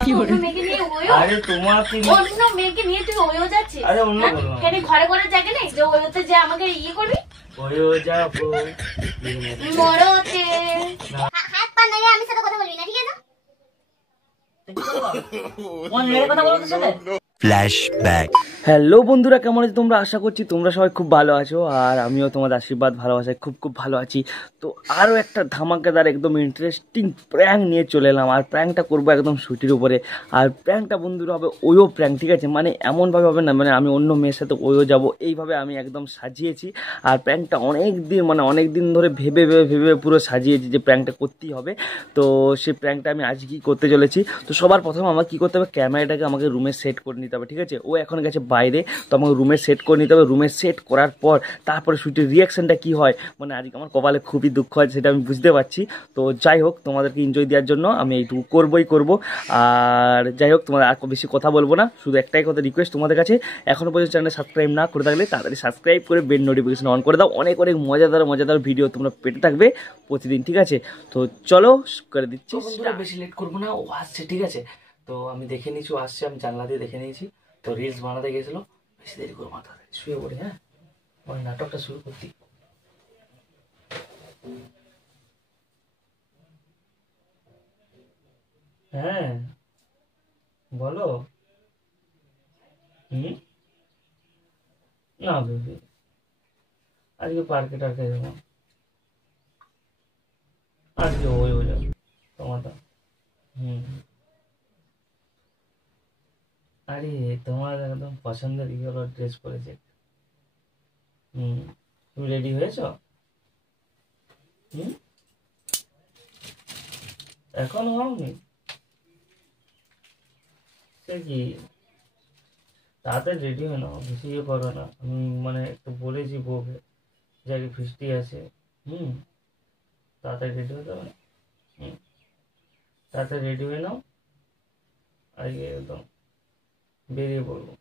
আরে তোমাকে অন্য মেয়েকে নিয়ে তুই ওইও যাচ্ছিস? আরে অন্য বলো কেন ঘরে ঘরে জায়গা নেই যে ওইতে যে আমাকে ইয়ে করবি? ওইও যাবো মরতে হাত পা নাড়ে আমি সাথে কথা বলবি না, ঠিক আছে? কোন মেয়ের কথা বলছিস সাথে? ফ্ল্যাশব্যাক। হ্যালো বন্ধুরা, কেমন আছো তোমরা? আশা করছি তোমরা সবাই খুব ভালো আছো, আর আমিও তোমাদের আশীর্বাদ ভালোবাসায় খুব খুব ভালো আছি। তো আরও একটা ধামাকাদার একদম ইন্টারেস্টিং প্র্যাঙ্ক নিয়ে চলে এলাম, আর প্র্যাঙ্কটা করবো একদম ছুটির উপরে। আর প্র্যাঙ্কটা বন্ধুরা হবে ওইও প্র্যাঙ্ক, ঠিক আছে? মানে এমনভাবে হবে না মানে আমি অন্য মেয়ের সাথে ওইও যাবো, এইভাবে আমি একদম সাজিয়েছি। আর প্র্যাঙ্কটা অনেক দিন ধরে ভেবে পুরো সাজিয়েছি যে প্র্যাঙ্কটা করতেই হবে। তো সেই প্র্যাঙ্কটা আমি আজকেই করতে চলেছি। তো সবার প্রথমে আমার কী করতে হবে, ক্যামেরাটাকে আমাকে রুমে সেট করে নিতে হবে, ঠিক আছে? ও এখন গেছে বাইরে, তো আমাকে রুমে সেট করে নিতে হবে। রুমে সেট করার পর তারপরে শুটের রিয়াকশানটা কী হয়, মানে আজকে আমার কপালে খুবই দুঃখ আছে, সেটা আমি বুঝতে পারছি। তো যাই হোক, তোমাদেরকে এনজয় দেওয়ার জন্য আমি এইটুকু করবো। আর যাই হোক, তোমাদের আর বেশি কথা বলবো না, শুধু একটাই কথা রিকোয়েস্ট তোমাদের কাছে, এখনও পর্যন্ত চ্যানেল সাবস্ক্রাইব না করে থাকলে তাড়াতাড়ি সাবস্ক্রাইব করে বেল নোটিফিকেশন অন করে দাও। অনেক মজাদার ভিডিও তোমরা পেতে থাকবে প্রতিদিন, ঠিক আছে? তো চলো করে দিচ্ছি। বেশি লেট করবো না, ও আসছে, ঠিক আছে? তো আমি দেখে নিয়েছি ও আসছে, আমি জানলা দিয়ে দেখে নিয়েছি। তো রিলস বানাতে গেছিলো, বেশি দেরি করবো মাথা শুয়ে পড়ি। হ্যাঁ, ওই নাটকটা শুরু করতি। হ্যাঁ বলো। না বেবি, আজকে পার্কে টার্কে যাবো, আজকে ওই যাবো তোমারটা। আরে তোমার একদম পছন্দের ইয়েলো ড্রেস পরেছে। তুমি রেডি হয়েছ? এখন হওনি? সে কি, তাড়াতাড়ি রেডি হয়ে নাও, বেশি ইয়ে করো না। আমি মানে একটু বলেছি বউকে যে আগে ফিস্টি আছে। তাড়াতাড়ি রেডি হতে হবে। তাড়াতাড়ি রেডি হয়ে নাও, আজকে একদম বেরিয়ে পড়বো।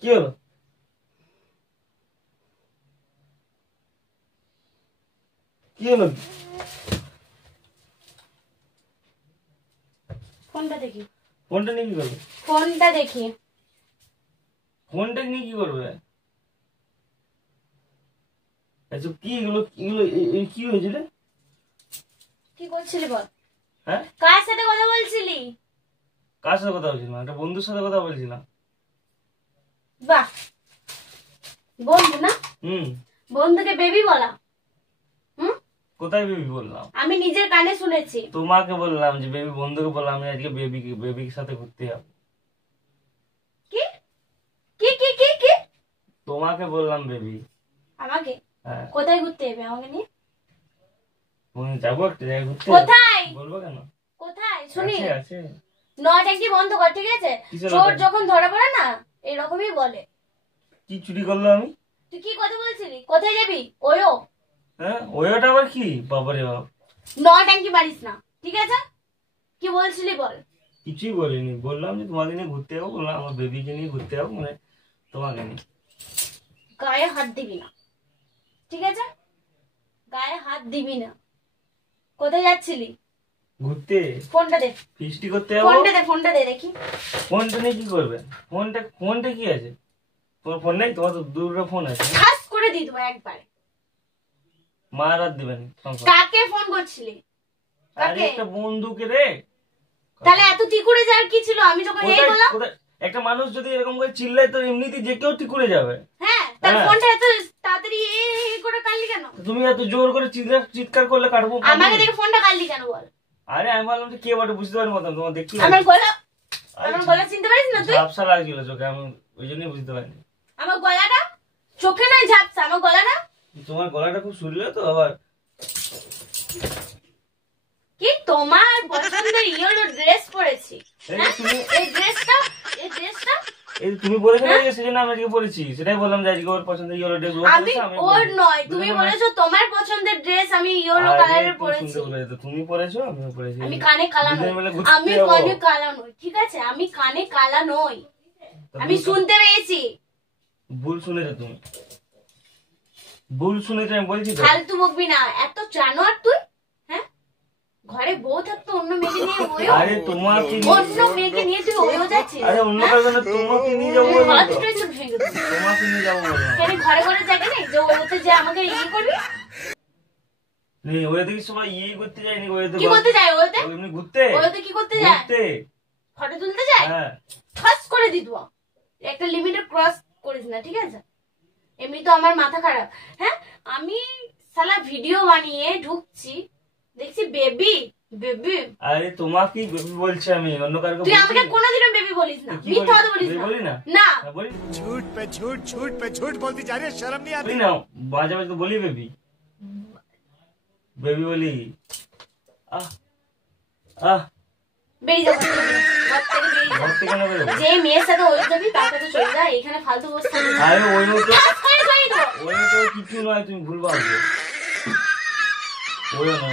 কি হলো? কি হলো? ফোনটা দেখি। ফোনটা নিয়ে কি করবে? ফোনটা দেখি। ফোনটা নিয়ে কি করবে? আচ্ছা কি এগুলো কি হয়েছিল? কি করছিলি বল? হ্যাঁ, কার সাথে কথা বলছিলি? কার সাথে কথা বলছিলাম? একটা বন্ধুর সাথে কথা বলছিলাম। বাহ, বন্ধু না? বন্ধুকে বেবি বলা? কোথায় বেবি বললাম? আমি নিজের কানে শুনেছি। তোমাকে বললাম যে বেবি, বন্ধুকে বললাম আমি আজকে বেবির সাথে ঘুরতে যাবো। কি কি কি কি কি তোমাকে বললাম বেবি। আমাকে? হ্যাঁ। কোথায় ঘুরতে যাবে আমাকে নিয়ে? যাবো একটা জায়গায় ঘুরতে। কোথায় বলবো কেন? কোথায় শুনি? আছে। নটাঙ্কি বন্ধ কর, ঠিক আছে? চোর যখন ধরা পড়ে না এরকমই বলে। কি চুরি করলো আমি? তুই কি কথা বলছিলি? কোথায় যাবি? ওয়ো? হ্যাঁ, ওটা আবার কি? বাবারে বাবা, নটাঙ্কি মারিস না, ঠিক আছে? কি বলছিলি বল? কিছুই বলিনি, বললাম যে তোমাকে নিয়ে ঘুরতে যাবো, বললাম আমার বেবিকে নিয়ে ঘুরতে যাবো, মানে তোমাকে নিয়ে। গায়ে হাত দিবি না, ঠিক আছে? গায়ে হাত দিবি না। কোথায় যাচ্ছিলি? ঘুরতে। ফোনটা দে। ফিস্টি করতে যাবো। ফোনটা দে দেখি। ফোনটা নিয়ে কি করবে? ফোনটা কি আছে? তোমার ফোন নেই? তোমার তো দুটো ফোন আছে। খাস করে দিয়ে দেবো একবারে। মা রাত দিবেন। কাকে ফোন করছিলি? আরে একটা বন্ধুকে রে। তাহলে এত টিকুরে যাওয়ার কি ছিল? আমি যখন এই বললাম, একটা মানুষ যদি এরকম করে চিল্লায় তো এমনিতেই যে কেউ টিকুরে যাবে। হ্যাঁ, তার ফোনটা এত তাড়াতাড়ি এই করে কাটলি কেন? তুমি এত জোর করে চিৎকার করলে কাটবো। আমাকে দেখে ফোনটা কাটলি কেন বল? আরে আমি বললাম যে কে বটে বুঝতে পারি মতন, তোমার দেখছি আমার গলা চিনতে পারিস না তুই? ঝাপসা লাগছিল চোখে, আমি ওই জন্যই বুঝতে পারিনি। আমার গলাটা চোখে নয় ঝাপসা, আমার গলাটা। তোমার গলাটা খুব সুরিল তো আবার। কি তোমার পছন্দের ইয়েলো ড্রেস পরেছি? এই ড্রেসটা এই তুমি বলেছো না যে সেজন্য আমি আজকে পরেছি, সেটাই বললাম যে আজকে ওর পছন্দের ইয়েলো ড্রেস ও পরেছে। আমি ওর নয়, তুমি বলেছো তোমার পছন্দের ড্রেস আমি ইয়েলো কালারের পরেছি। তুমি পরেছো, আমিও পরেছি। আমি কানে কালা নই, ঠিক আছে? আমি কানে কালা নই, আমি শুনতে পেয়েছি। ভুল শুনেছো তুমি, ভুল শুনেছো আমি বলছি তো। ফালতু বকবি না, এত জানোয়ার তুই। হ্যাঁ, ঘরে বউ থাকতো অন্য মেয়েকে নিয়ে ওয়ো, আরে তোমাকে অন্য মেয়েকে নিয়ে তুই ওয়ো যাচ্ছিস। আরে অন্য কারণে তোমাকে নিয়ে যাবো বলো হাত তো। টেনে ভেঙে দেবো। তোমাকে নিয়ে যাবো বলো না। কেন ঘরে ঘরে জায়গা নেই যে ওতে যে আমাকে ইয়ে করবি? নেই, ওই দেখি সবাই ইয়ে করতে যায়নি, ওই কি করতে যায় ওতে? এমনি ঘুরতে, ওতে কি করতে যায়? ঘুরতে। ফটো তুলতে যায়? হ্যাঁ ঠাস করে দিত। একটা লিমিটেড ক্রস করিস না, ঠিক আছে? এমনি তো আমার মাথা খারাপ। হ্যাঁ, আমি সালা ভিডিও বানিয়ে ঢুকছি, দেখছি বেবি বেবি। আরে তোমাকেই বেবি বলছি আমি, অন্য কারকে তুই আমাকে কোনোদিনও বেবি বলিস না, কি মিথ্যা কথা বলিস বলি না। না? না হ্যাঁ, বলি झूठ पे झूठ झूठ पे झूठ बोलती जा रही है, शर्म नहीं आती? বলি না, বাজে বাজে তো বলি বেবি, বেবি বলি। আহ আহ বেরিয়ে যাবো ঘর থেকে, বেরিয়ে ঘর যা। থেকে কেন বেরোবো? যে মেয়ের সাথে ওই যাবি তার কাছে চলে যা, এখানে ফালতু বসে থাকিস না। আরে ওই তো, ঠাস করে সরিয়ে দেবো। ওই তো কিছু নয়, তুমি ভুল ভাবছো। ওই না,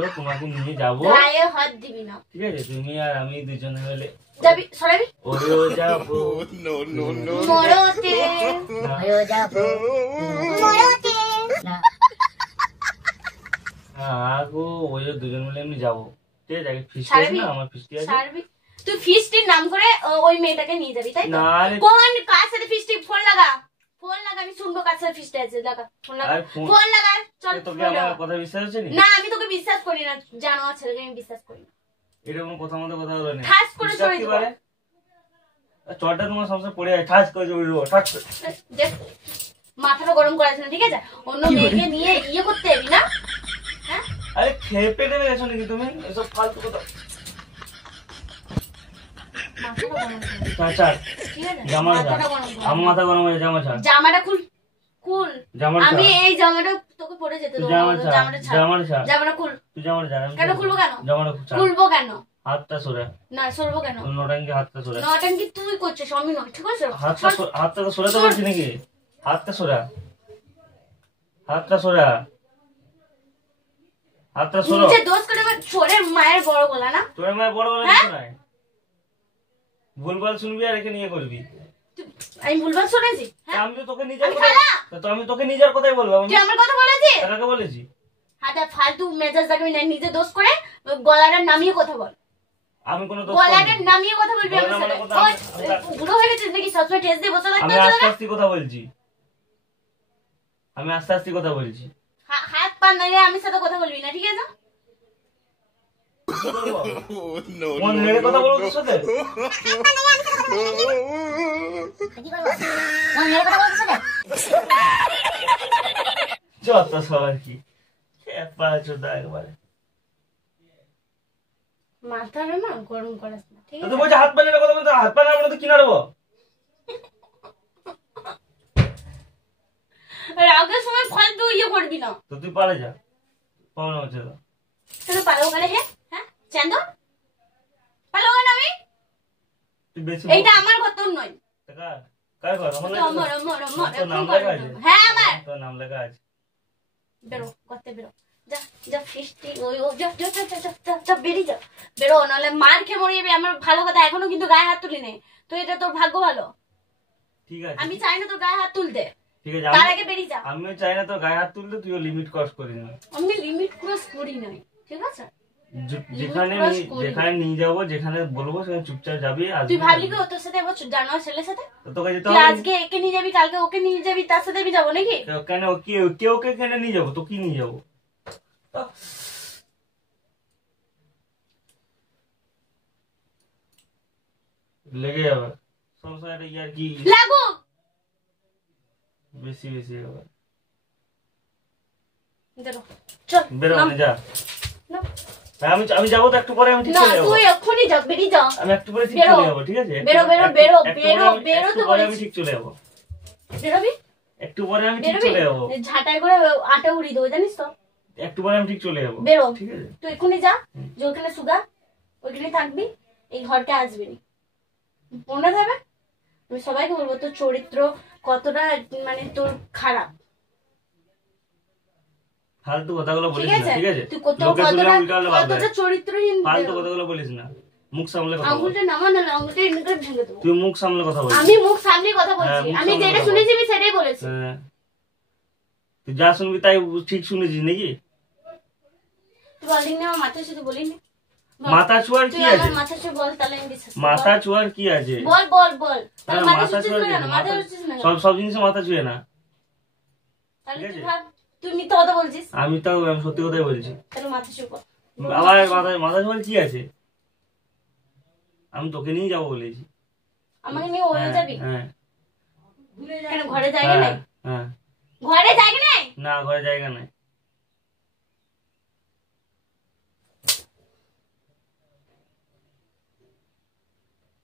ওই তোমাকে নিয়ে যাবো, গায়ে হাত দিবি না, ঠিক আছে? তুমি আর আমি দুজনে মিলে যাবি সরাবি। ওইও যাবো মরতে আগো, ওইও দুজন মিলে এমনি যাবো, ঠিক আছে? আগে ফিস্টি আছে ছাড়বি? না, আমার ফিস্টি আছে। ছাড়বি? তুই ফিস্টির নাম করে ওই মেয়েটাকে নিয়ে যাবি, তাই তো? না রে, কোন কার সাথে ফিস্টি? ফোন লাগা, ফোন লাগা, আমি শুনবো কার সাথে ফিস্টি আছে। লাগা ফোন লাগা, আরে ফোন- ফোন লাগা, চল তোকে ফোন আমার লাগা। কথা বিশ্বাস হচ্ছে না? না, আমি তোকে বিশ্বাস করি না, জানোয়ার ছেলেকে আমি বিশ্বাস করি না। এরকম কথা মতো কথা হলো না, ঠাস করে বিশ্বাস সরিয়ে কি দেবো। পারে? চটটা তোমার সবসময় পড়ে যায়, ঠাস করে উড়বো, ঠাস করে। দেখ, মাথাটা গরম করাস না, ঠিক আছে? অন্য মেয়েকে নিয়ে ইয়ে করতে যাবি না। হ্যাঁ, আরে খেপে দেবে গেছো নাকি তুমি? এসব ফালতু কথা। মাথাটা গরম কর, ছাড়, ছাড়, ঠিক আছে? জামা ছাড়। মাথাটা গরম কর। আমার মাথা গরম হয়ে, জামা ছাড়, জামাটা খুল, খুল। জামাটা আমি ছাড়, এই জামাটা তোকে পরে যেতে তুই দেবো জামা না। ছাড়, জামাটা ছাড়, জামাটা ছাড়, জামাটা খুল। তুই জামাটা ছাড়। আমি কেন ছাড়বো। খুলবো কেন? জামাটা ছাড়, খুলবো কেন? হাতটা সরে, না, সরবো কেন? নটাঙ্গি হাতটা সরে, নটাঙ্কি তুই করছিস, আমি নয়, ঠিক আছে? হাতটা তো সরাতে বলছি নাকি? হাতটা সরা, হাতটা সরা, হাতটা সরো। নিচে দোষ করে ছোড়ে মায়ের বড় গলা না? তোর মায়ের বড় বড় হ্যাঁ? কিছু নাই, ভুলভাল শুনবি আর একে নিয়ে করবি। আমি ভুলভাল শুনেছি? হ্যাঁ, আমি তো তোকে নিজের আমি কথা, খালা। তো আমি তোকে নিজের কথাই বললাম। তুই আমার কথা বলেছিস? কাকে বলেছি? হাতে ফালতু মেজাজ দেখাবি না, নিজে দোষ করে গলাটা নামিয়ে কথা বল। আমি কোনো দোষ গলাটা করিনি। নামিয়ে কথা বলবি আমার গলা সাথে। নামানোর কথা আমি- ওই, বুড়ো হয়ে গেছিস নাকি? সবসময় ঠেস দিয়ে বসে থাকতে আমি হচ্ছে আস্তে তোকে? আস্তে কথা বলছি, আমি আস্তে আস্তে কথা বলছি। হাত পা নাড়িয়ে আমি সাথে কথা বলবি না, ঠিক আছে? কোন হেড়ে কথা বলবো তোর সাথে? যত সব আর কি খেপা চোদা একবারে। মাথাটা না গরম করাস না, ঠিক তো আছে? তুই বলছিস হাত পা নেড়ে কথা বলতে, হাত পা নাড়বো না তো কি নাড়বো? রাগের সময় ফালতু ইয়ে করবি না। তো তুই পারে যা, পাবনা হচ্ছে তো। তোকে পালাও গেলে হে? হ্যাঁ, চান্দন পালাও গেলে আমি? তুই বেশি এইটা আমার ঘর, তোর নয়। কার কার কথা মনে আমার, আমার, আমার, তোর নাম এখন লেখা কর। আছে? হ্যাঁ, আমার। তোর নাম লেখা আছে। বেরো, করতে বেরো। যা, যা, ফিস্টি, ওই, ও, যা, যা, যা, যা, যা, যা, যা, বেরিয়ে যা। বেরো, নাহলে মার খেয়ে মরে যাবি। আমার ভালো কথা, এখনো কিন্তু গায়ে হাত তুলি নেই। তো এটা তোর ভাগ্য ভালো। ঠিক আছে, আমি চাই না তোর গায়ে হাত তুলতে। ঠিক আছে, তার আগে বেরিয়ে যা। আমিও চাই না তোর গায়ে হাত তুলতে, তুইও লিমিট ক্রস করিস না। আমি লিমিট ক্রস করি নাই, ঠিক আছে? যেখানে cross করি। যেখানে নিয়ে যাবো, যেখানে বলবো সেখানে চুপচাপ যাবি। তুই আসবি ভাবলি কি না। ও তোর সাথে আবার জানোয়ার ছেলের সাথে? তো তোকে যেতে তুই হবে। আজকে একে নিয়ে যাবি, কালকে ওকে নিয়ে যাবি, তার সাথে আমি যাবো নাকি? কেন কেউ কেনে নিয়ে যাবো, তো কি নিয়ে যাবো? লেগে যাবে সংসারে, ইয়ার কি লাগুক। বেশি বেশি হবে। বেরো, চল, বেরো নাম। না, যা। না, আমি যাবো তো একটু পরে, আমি ঠিক না, চলে যাবো। তুই এক্ষুনি যা, বেরিয়ে যা। আমি একটু পরে ঠিক বেরো। চলে যাবো, ঠিক আছে? বেরো, বেরো, একটু- বেরো, একটু বেরো, পরে আমি- বেরো একটু তো পরে আমি বলেছি। ঠিক চলে যাবো, বেরোবি? একটু পরে আমি ঠিক বেরোবি? চলে যাবো, ঝাঁটাই করে আটা উড়িয়ে দেবো, জানিস তো? একটু পরে আমি ঠিক চলে যাবো। বেরো, ঠিক আছে, তুই এক্ষুনি যা, যে ওখানে সুগা, ওইখানে থাকবি, এই ঘরকে আসবি না। মনে থাকবে? আমি সবাইকে বলবো তোর চরিত্র কতটা মানে তোর খারাপ, ফালতু কথাগুলো বলিস ঠিক না, আছে? ঠিক আছে? তুই কত লোকে শুনলে কতটা উল্টো হলে ভাববে। কতটা চরিত্রহীন। ফালতু বেরো। কথাগুলো বলিস না, মুখ সামলে কথা বল। আঙুলটা নামা না, আঙুলটা এমনি করে ভেঙে দেবো। তুই মুখ সামলে কথা বল। আমি মুখ সামনে কথা বলছি, মুখ আমি সামলে যেটা কথা শুনেছি আমি সেটাই বলেছি। হ্যাঁ, তুই যা শুনবি তাই ঠিক শুনেছিস নাকি? তুই বলিনি আমার মাথার সাথে বলিনি? মাথা ছোঁয়ার তুই কি আছে? আমার মাথার সাথে বল, তাহলে আমি বিশ্বাস করব। মাথা ছোঁয়ার কি আছে? বল বল বল, তাহলে হ্যাঁ, মাথা মাথা ছুঁচিস ছোঁয়ার কি না, আছে? মাথা ছুঁচিস না। সব জিনিসে মাথা ছুঁয়ে না। তাহলে ঠিক তুই আছে। ভাব তুই মিথ্যা কথা বলছিস, আমি সত্যি কথাই বলছি। তাহলে মাথা ছুঁকো। আবার মাথা ছোঁয়ার কি আছে? আমি তোকে নিয়ে যাবো বলেছি। আমাকে নিয়ে ওরে হ্যাঁ, যাবি? হ্যাঁ, কেন ঘরে জায়গা হ্যাঁ, নাই? হ্যাঁ। ঘরে জায়গা নাই? না, ঘরে জায়গা নাই।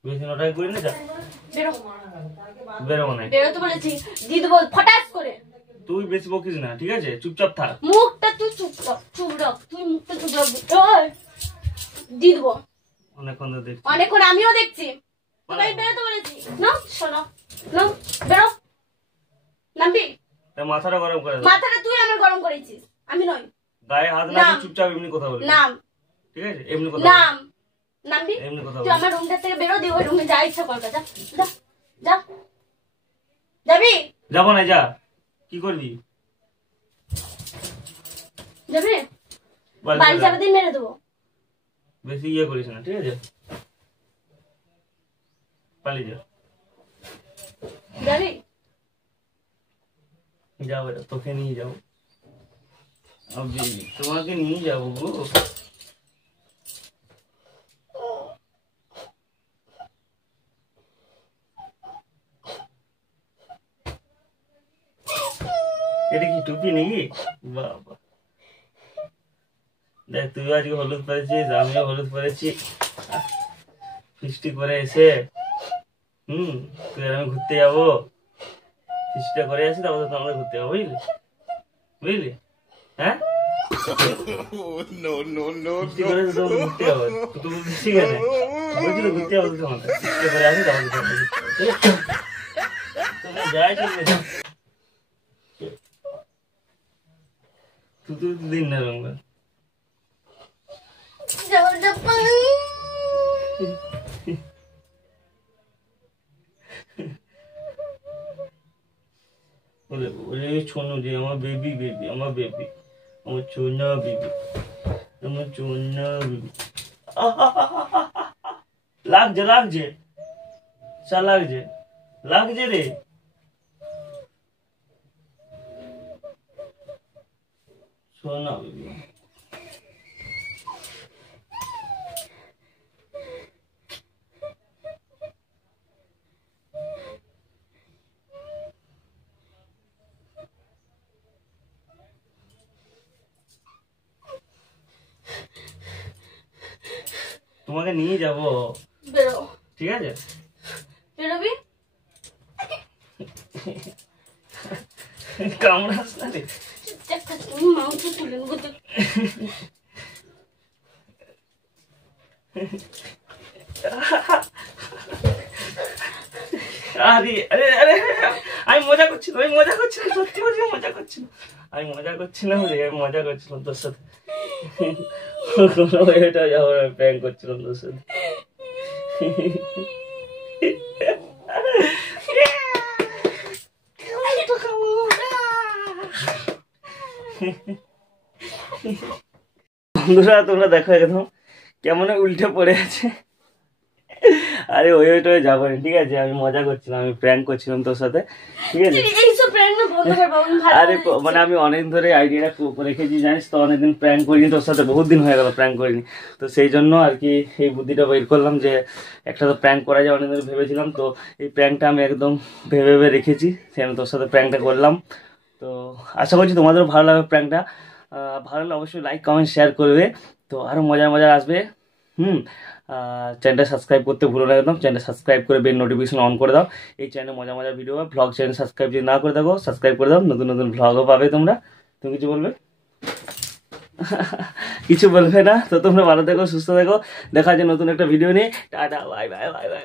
বেশি নটাই করি না, যা বেরো, বেরোবো না। বেরোতে বলেছি, দিয়ে দেবো ফটাস করে। তুই বেশি বকিস না, ঠিক আছে? চুপচাপ থাক। মুখটা তুই চুপ রাখ, তুই মুখটা চুপ রাখ। ওই, দিয়ে দেবো। অনেকক্ষণ ধরে দেখছি। অনেকক্ষণ আমিও দেখছি। তোকে বেরোতে বলেছি না, শোনো না, বেরো। নামবি? তা মাথাটা গরম করে দে। মাথাটা তুই আমার গরম করেছিস, আমি নই। গায়ে হাত না নাম। দিয়ে চুপচাপ এমনি কথা বলবি, নাম, ঠিক আছে? এমনি কথা নাম, নামবি? বল। এমনি কথা তুই বল। আমার রুমটা থেকে বেরো, দিয়ে ওই রুমে যা ইচ্ছা কর, যা যা যা। যাবি? যাবো না, যা। কি করবি? যাবি? বাড়ি বাড়ি চলে যাবে যা। দিয়ে মেরে দেবো। বেশি ইয়ে করিস না, ঠিক আছে? পালিয়ে যা। যাবি? যাবো, তোকে নিয়ে যাবো। তোমাকে নিয়ে যাবো গো। এটা কি টুপি নাকি? বাবা, দেখ তুই আজকে হলুদ পরেছিস, আমিও হলুদ পরেছি। ফিস্টি করে এসে তুই আর আমি ঘুরতে যাবো। ফিস্টিটা করে আসি, তারপর তো আমরা ঘুরতে যাবো, বুঝলি? বুঝলি? হ্যাঁ, No, no, no, ফিস্টি করে তো আমরা ঘুরতে যাবো। তুই তো বলছিস ঠিক আছে, বলছি তো ঘুরতে যাবো তো আমাদের। ফিস্টি করে আসি, তারপর তো আমরা ঘুরতে যাবো, ঠিক আছে? তোমরা যাই ঠিক আছে। তুই দিন না রঙ। বলে শোনো যে আমার বেবি, আমার বেবি, আমার সোনা বেবি, আমার সোনা বেবি। লাগছে লাগছে লাগছে রে। সোনা বেবি। তোমাকে নিয়ে যাবো, বেরো। ঠিক আছে? বেরোবি? কামড়াস না রে। তুমি মাংস তুলে নেবো তো। আরে আরে আরে, আমি মজা করছিলাম, সত্যি বলছি মজা করছিলাম, আমি মজা করছিলাম তোর সাথে। এটা যাবো, আমি প্র্যাঙ্ক করছিলাম তোর সাথে। বন্ধুরা তোমরা দেখো একদম কেমন উল্টে পড়ে আছে। আরে ওইটা যাবো না, ঠিক আছে? আমি মজা করছিলাম, আমি প্র্যাঙ্ক করছিলাম তোর সাথে, ঠিক আছে? এইসব প্র্যাঙ্ক না বন্ধ কর বাবা, ভালো আরে মানে আমি অনেক ধরে আইডিয়াটা রেখেছি, জানিস তো? অনেকদিন প্র্যাঙ্ক করিনি তোর সাথে, বহুত দিন হয়ে গেল প্র্যাঙ্ক করিনি। তো সেই জন্য আর কি এই বুদ্ধিটা বের করলাম যে একটা তো প্র্যাঙ্ক করা যায়, অনেক ধরে ভেবেছিলাম। তো এই প্র্যাঙ্কটা আমি একদম ভেবে রেখেছি, সেই আমি তোর সাথে প্র্যাঙ্কটা করলাম। তো আশা করছি তোমাদেরও ভালো লাগবে প্র্যাঙ্কটা। ভালো লাগলে অবশ্যই লাইক কমেন্ট শেয়ার করবে। তো আরও মজার আসবে। চ্যানেলটা সাবস্ক্রাইব করতে ভুলো না একদম। চ্যানেলটা সাবস্ক্রাইব করে বেল নোটিফিকেশন অন করে দাও। এই চ্যানেলে মজার ভিডিও বা ভ্লগ চ্যানেল সাবস্ক্রাইব যদি না করে থাকো, সাবস্ক্রাইব করে দাও। নতুন ভ্লগও পাবে তোমরা। তুমি কিছু বলবে? কিছু বলবে না? তো তোমরা ভালো থেকো, সুস্থ থেকো। দেখা যায় নতুন একটা ভিডিও নিয়ে। Tata, bye bye bye bye.